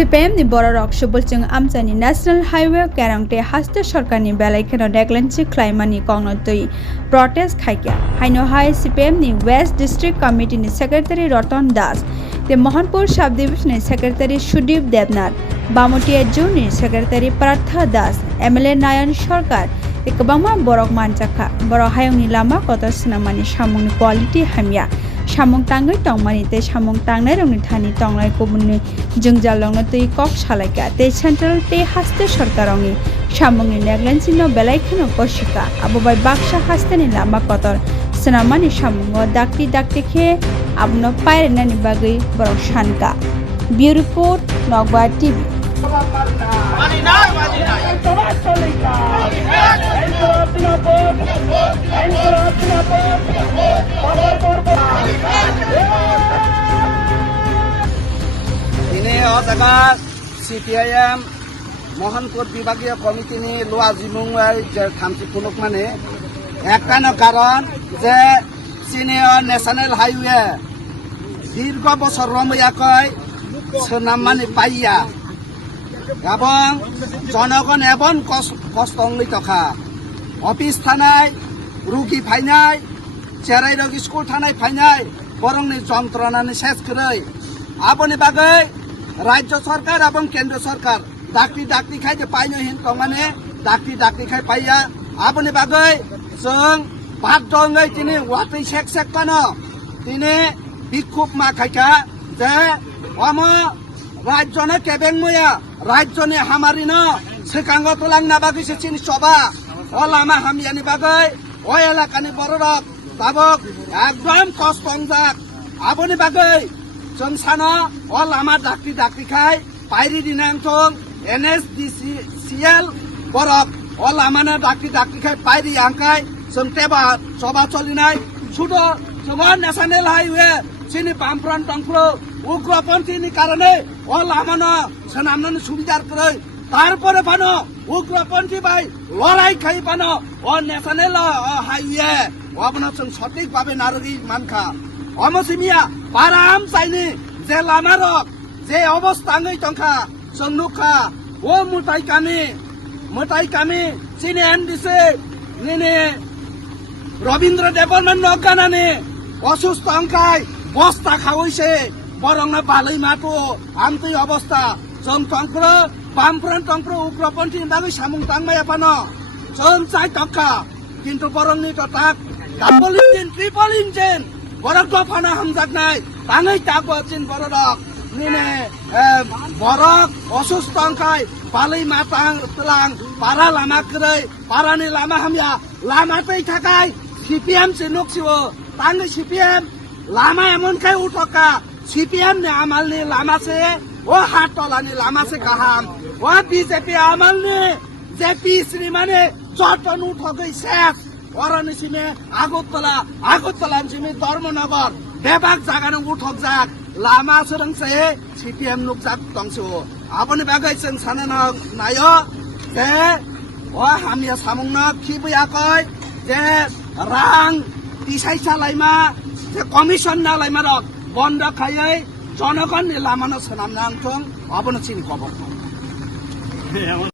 CPM ni borok subulchung amchani National Highway Kerangte haste sarkarni belaikeno deklanchi klaimani kongnotui protest khaikya haino hai CPM ni West District Committee ni Secretary Ratan Das te Mohanpur Sub Division ni Secretary Sudip Devnath Bamotia June ni Secretary Partha Das MLA Nayan Sarkar te kabangma borok manchakha borok hayong ni lama kotor sinamani samung ni quality hamya samung tangai tongmani te samung tangnai rongni thani tonglai kubunni jungjalongno tui kok salaika te central te haste sarkarongni samungni neglanci no belaikeno koshika abobai baksa haste ni lama kotor sinamani samungo dakti khe abno pairena ni bagai borok shanka Bureau Report Nogba TV CPIM Mohanpur Bibagya Committee ni Lua Zimungwai je thamsi puluk mane ekano karon je senior national highway dirgo bosor romoyakoy sonamani paiya এবং জনগণ এবং কষ্টংলি তখা office থানায় রুগী ফাইনাই চেরাই রোগী school থানায় ফাইনাই বরংনি যন্ত্রণানি শেষ করে আপনি বাগৈ রাজ্য সরকার এবং কেন্দ্র সরকার ডাক্তি খাই যে পাইনো হিন মানে ডাক্তি খাই পাইয়া আপনি বাগৈ जों বাধ্যঙ্গৈ তিনি ওয়াতৈ শেক কানো তিনি বিক্ষোভ মা খাইকা যে অম রাজ্যনে কেবেং ময়া রাজ্যনে হামারিন সেকাঙ্গ তোলাং না বাগিছে চিনি সবা ও লামা হামিয়ানি বাগৈ ও এলাকানি বড়রক তাবক একদম কষ্টংজাক আপনি বাগৈ जों सानो ও লামা ডাক্তি খাই পাইরি দিনাংথং NSDCL বরক ও লামানা ডাক্তি খাই পাইরি আংকাই जों তেবা সবা চলিনাই শুধু जों ন্যাশনাল হাইওয়ে চিনি বামফ্রন্ট টংফ্রো উগ্রপন্থীনি কারণে ও লামানো সোনামনানি সুবিধার করে তারপরে পানো উগ্রপন্থী ভাই লড়াই খাই পানো ও ন্যাশনাল হাইওয়ে অবনা जों সঠিকভাবে নারগি মানখা অমসিমিয়া পারাম চাইনি যে লামারক যে অবস্থাঙ্গই টংখা जों নুখা ও মুতাই কামি চিনি এনডিসি নিনি রবীন্দ্র দেববর্মন নগানানি অসুস্থ অংখাই বস্তা খাওয়াইছে বরং না বালাই মাতো আমতই অবস্থা जों টংফ্র বামফ্রন্ট টংফ্র উগ্রপন্থী বাগৈ সামুং তাংমায়া পানো जों চাই টকা কিন্তু বরংনি টটাক ডাবল ইঞ্জিন ট্রিপল ইঞ্জিন বরক দফানা হামজাকনাই তাঙै তাগো চিন বরক নিনে বরক অসুস্থ অংখাই বালাই মাতাং তলাং পারা লামা কरै পারানি লামা হামিয়া লামাতেই থাকাই CPM সে নকছিও তাঙै CPM লামা এমনখাই উঠকা CPM ने आमालनि लामासे ओ हाटलानि लामासे गाहाम ओ BJP आमालनि जेपी श्रीमाने जटन उठकै शेष अरनि सिमे आगरतला सिमे धर्मनगर बेबाग जागानो उठक जाक लामा सरंसे CPM नुकजाक दंसो आपनि बागै जों सानो नायो जे ओ हामिया सामुंना खिबयाखै जे रां दिसाइसा लाइमा जे कमिसन ना लाइमा रक বন্ধ খাইयै জনগণ লামানো সোনাম নাংথং অবনচিন খবর